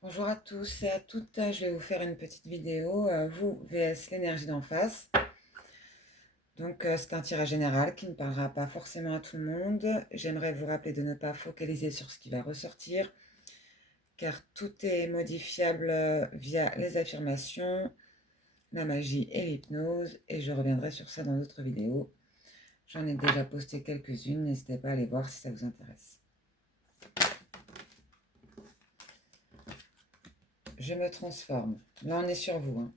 Bonjour à tous et à toutes, je vais vous faire une petite vidéo, vous vs l'énergie d'en face. Donc c'est un tirage général qui ne parlera pas forcément à tout le monde. J'aimerais vous rappeler de ne pas focaliser sur ce qui va ressortir, car tout est modifiable via les affirmations, la magie et l'hypnose, et je reviendrai sur ça dans d'autres vidéos. J'en ai déjà posté quelques-unes, n'hésitez pas à aller voir si ça vous intéresse. Je me transforme. Là on est sur vous, hein.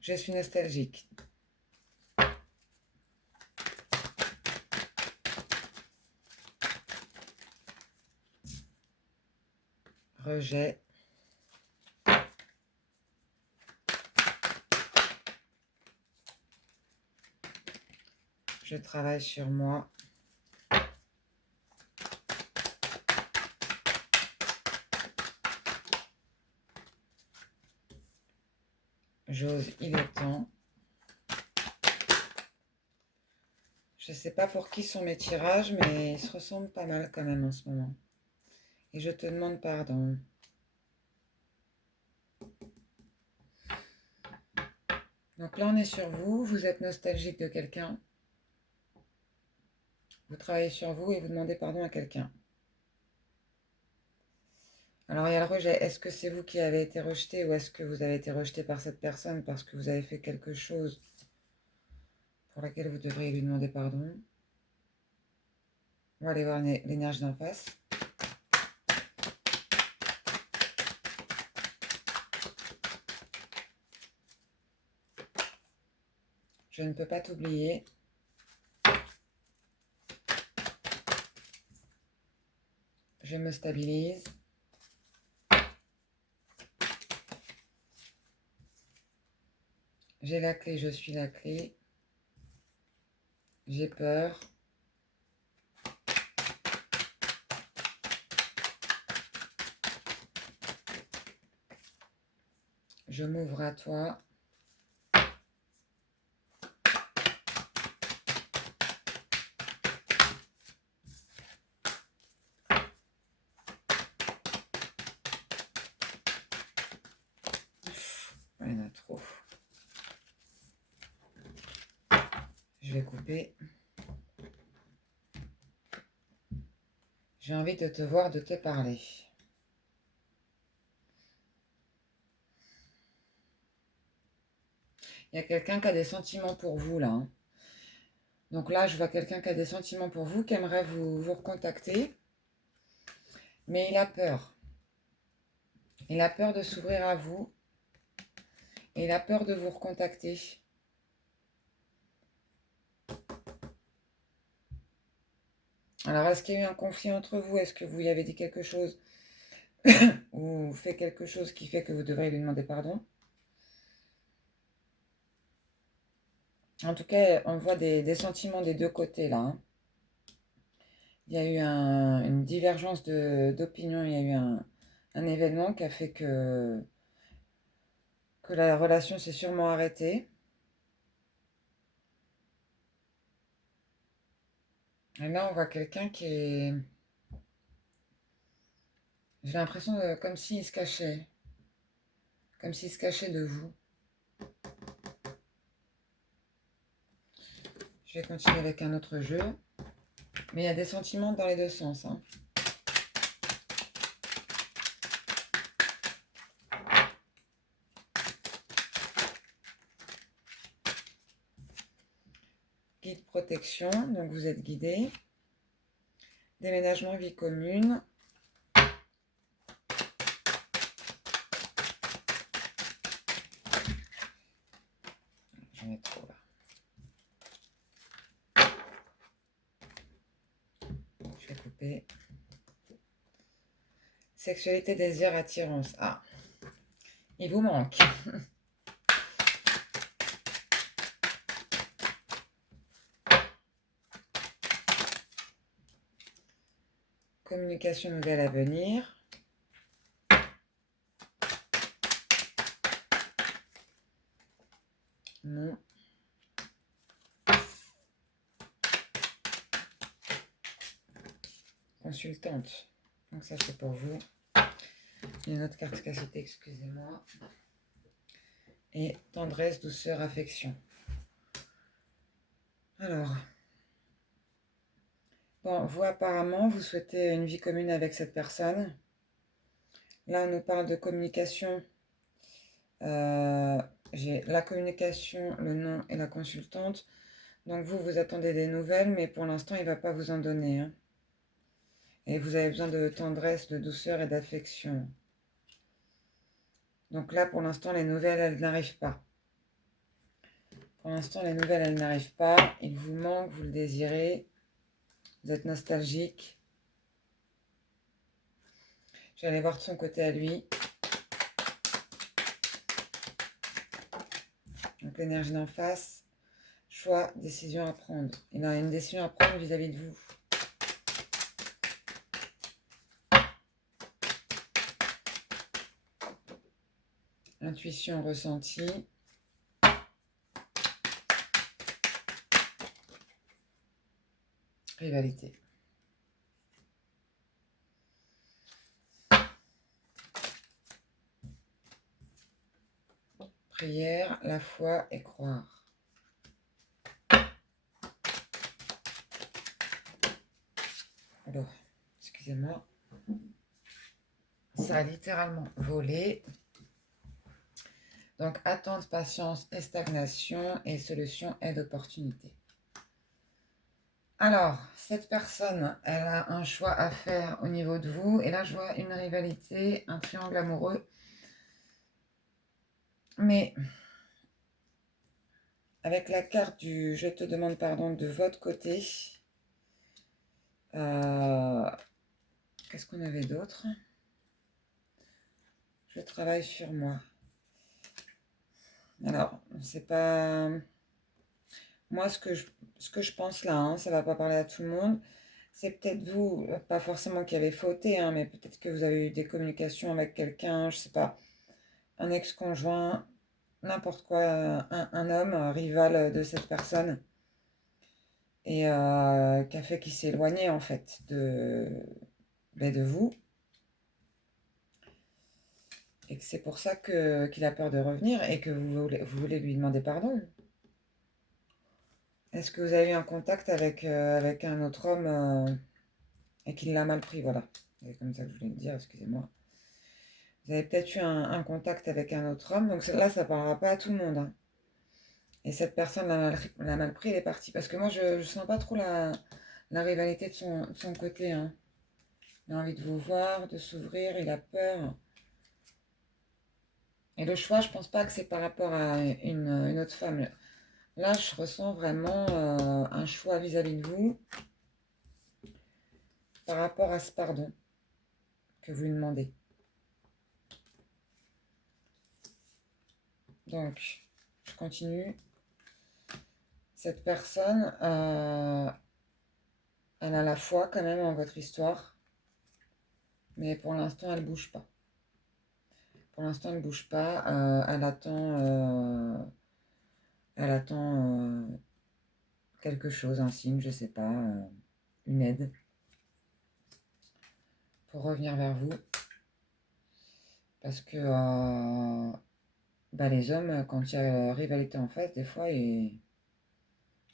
Je suis nostalgique. Rejet. Je travaille sur moi. J'ose, il est temps. Je ne sais pas pour qui sont mes tirages, mais ils se ressemblent pas mal quand même en ce moment. Et je te demande pardon. Donc là, on est sur vous. Vous êtes nostalgique de quelqu'un. Vous travaillez sur vous et vous demandez pardon à quelqu'un. Alors, il y a le rejet. Est-ce que c'est vous qui avez été rejeté ou est-ce que vous avez été rejeté par cette personne parce que vous avez fait quelque chose pour laquelle vous devriez lui demander pardon? On va aller voir l'énergie d'en face. Je ne peux pas t'oublier. Je me stabilise. J'ai la clé, je suis la clé. J'ai peur. Je m'ouvre à toi. Il y en a trop. Je vais couper. J'ai envie de te voir, de te parler. Il y a quelqu'un qui a des sentiments pour vous, là, hein. Donc là, je vois quelqu'un qui a des sentiments pour vous, qui aimerait vous recontacter. Mais il a peur. Il a peur de s'ouvrir à vous. Et il a peur de vous recontacter. Alors, est-ce qu'il y a eu un conflit entre vous? Est-ce que vous lui avez dit quelque chose ou fait quelque chose qui fait que vous devrez lui demander pardon? En tout cas, on voit des sentiments des deux côtés, là, hein. Il y a eu une divergence d'opinion, il y a eu un événement qui a fait que la relation s'est sûrement arrêtée. Et là, on voit quelqu'un qui est... J'ai l'impression comme s'il se cachait. Comme s'il se cachait de vous. Je vais continuer avec un autre jeu. Mais il y a des sentiments dans les deux sens, hein. Guide protection, donc vous êtes guidé. Déménagement, vie commune. J'en ai trop là. Je vais couper. Sexualité, désir, attirance. Ah, il vous manque. communication nouvelle à venir. Non. Consultante. Donc ça c'est pour vous. Il y a une autre carte cassette, excusez-moi. Et tendresse, douceur, affection. Alors, bon, vous apparemment, vous souhaitez une vie commune avec cette personne. Là, on nous parle de communication. J'ai la communication, le nom et la consultante. Donc vous, vous attendez des nouvelles, mais pour l'instant, il ne va pas vous en donner. Hein. Et vous avez besoin de tendresse, de douceur et d'affection. Donc là, pour l'instant, les nouvelles, elles n'arrivent pas. Pour l'instant, les nouvelles, elles n'arrivent pas. Il vous manque, vous le désirez. Vous êtes nostalgique. Je vais aller voir de son côté à lui. Donc l'énergie d'en face. Choix, décision à prendre. Il a une décision à prendre vis-à-vis de vous. Intuition, ressenti. Rivalité. Prière, la foi et croire. Alors, excusez-moi. Ça a littéralement volé. Donc, attente, patience et stagnation et solution et d'opportunité. Alors, cette personne, elle a un choix à faire au niveau de vous. Et là, je vois une rivalité, un triangle amoureux. Mais avec la carte du « je te demande pardon » de votre côté, qu'est-ce qu'on avait d'autre? Je travaille sur moi. Alors, c'est pas... Moi, ce que je pense là, hein, ça va pas parler à tout le monde. C'est peut-être vous, pas forcément qui avez fauté, hein, mais peut-être que vous avez eu des communications avec quelqu'un, je sais pas, un ex-conjoint, n'importe quoi, un homme, un rival de cette personne, et qui a fait qu'il s'est éloigné en fait de vous. Et que c'est pour ça qu'il a peur de revenir et que vous voulez lui demander pardon. Est-ce que vous avez eu un contact avec un autre homme et qu'il l'a mal pris, voilà. C'est comme ça que je voulais le dire, excusez-moi. Vous avez peut-être eu un contact avec un autre homme, donc là, ça ne parlera pas à tout le monde. Hein. Et cette personne l'a mal pris, elle est partie. Parce que moi, je ne sens pas trop la rivalité de son côté. Hein. Il a envie de vous voir, de s'ouvrir, il a peur. Et le choix, je pense pas que c'est par rapport à une autre femme. Là, je ressens vraiment un choix vis-à-vis de vous par rapport à ce pardon que vous lui demandez. Donc, je continue. Cette personne, elle a la foi quand même en votre histoire, mais pour l'instant, elle ne bouge pas. Pour l'instant, elle ne bouge pas. Elle attend quelque chose, un signe, je ne sais pas, une aide pour revenir vers vous. Parce que les hommes, quand il y a rivalité en face, des fois, ils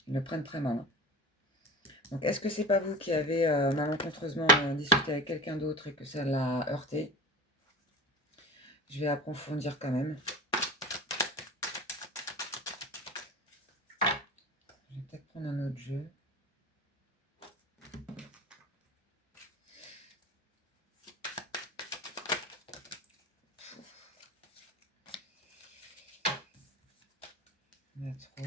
le prennent très mal. Hein. Donc, est-ce que c'est pas vous qui avez malencontreusement discuté avec quelqu'un d'autre et que ça l'a heurté? Je vais approfondir quand même. Je vais peut-être prendre un autre jeu. Il y a trop.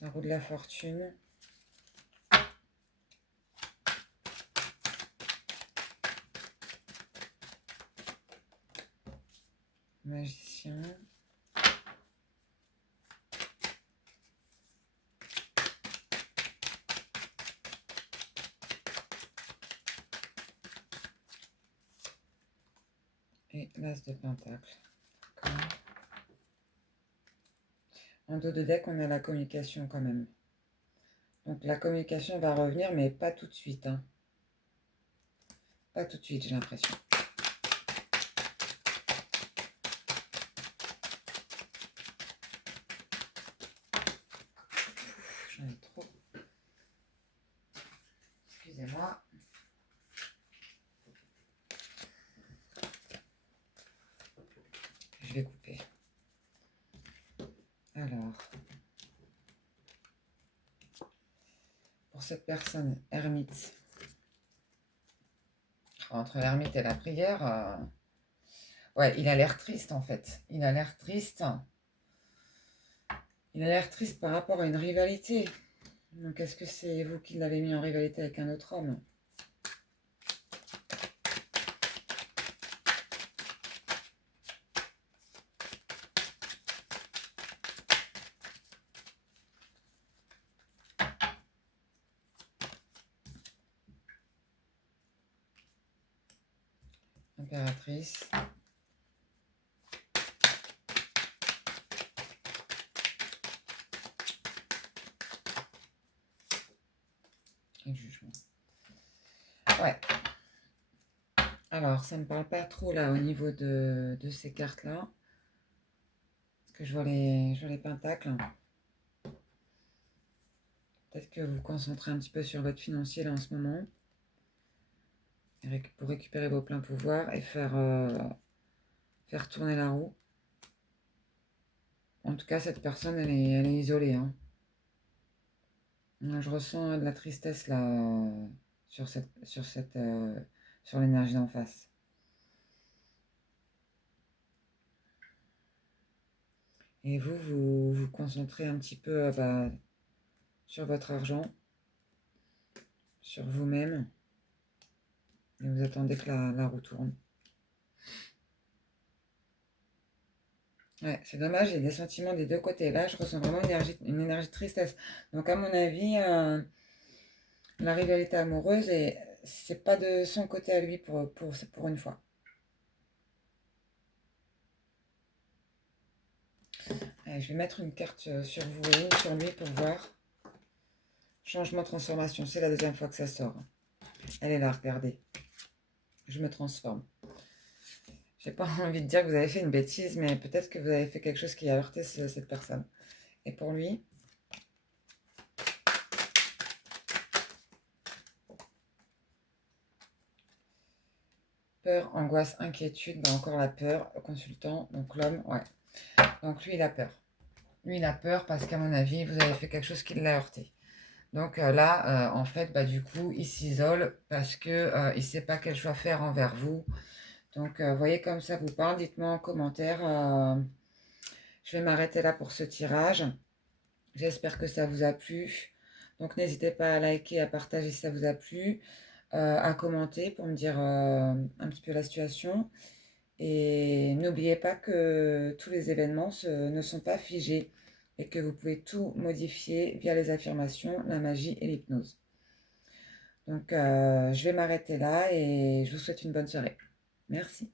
La roue de la fortune. magicien. Et l'as de pentacle. En dos de deck, on a la communication quand même. Donc la communication va revenir, mais pas tout de suite. Hein. Pas tout de suite, j'ai l'impression. J'en ai trop. Excusez-moi. Je vais couper. Alors, pour cette personne, ermite. Entre l'ermite et la prière, ouais, il a l'air triste en fait. Il a l'air triste. Il a l'air triste par rapport à une rivalité. Donc, est-ce que c'est vous qui l'avez mis en rivalité avec un autre homme? Impératrice. Et jugement. Ouais. Alors, ça ne parle pas trop là au niveau de ces cartes-là. Parce que je vois les pentacles. Peut-être que vous vous concentrez un petit peu sur votre financier là en ce moment. Pour récupérer vos pleins pouvoirs et faire tourner la roue. En tout cas, cette personne, elle est isolée. Hein. Je ressens de la tristesse là sur l'énergie d'en face. Et vous vous concentrez un petit peu sur votre argent, sur vous-même. Et vous attendez que la roue tourne. Ouais, c'est dommage, il y a des sentiments des deux côtés. Là, je ressens vraiment une énergie de tristesse. Donc, à mon avis, la rivalité amoureuse, c'est pas de son côté à lui pour une fois. Allez, je vais mettre une carte sur vous et une sur lui pour voir. Changement, transformation, c'est la deuxième fois que ça sort. Elle est là, regardez. Je me transforme. J'ai pas envie de dire que vous avez fait une bêtise, mais peut-être que vous avez fait quelque chose qui a heurté cette personne. Et pour lui, peur, angoisse, inquiétude, encore la peur, consultant, donc l'homme, ouais. Donc lui, il a peur. Lui, il a peur parce qu'à mon avis, vous avez fait quelque chose qui l'a heurté. Donc là, en fait, du coup, il s'isole parce que il ne sait pas quel choix faire envers vous. Donc, voyez comme ça vous parle, dites-moi en commentaire. Je vais m'arrêter là pour ce tirage. J'espère que ça vous a plu. Donc, n'hésitez pas à liker, à partager si ça vous a plu, à commenter pour me dire un petit peu la situation. Et n'oubliez pas que tous les événements ne sont pas figés et que vous pouvez tout modifier via les affirmations, la magie et l'hypnose. Donc, je vais m'arrêter là et je vous souhaite une bonne soirée. Merci.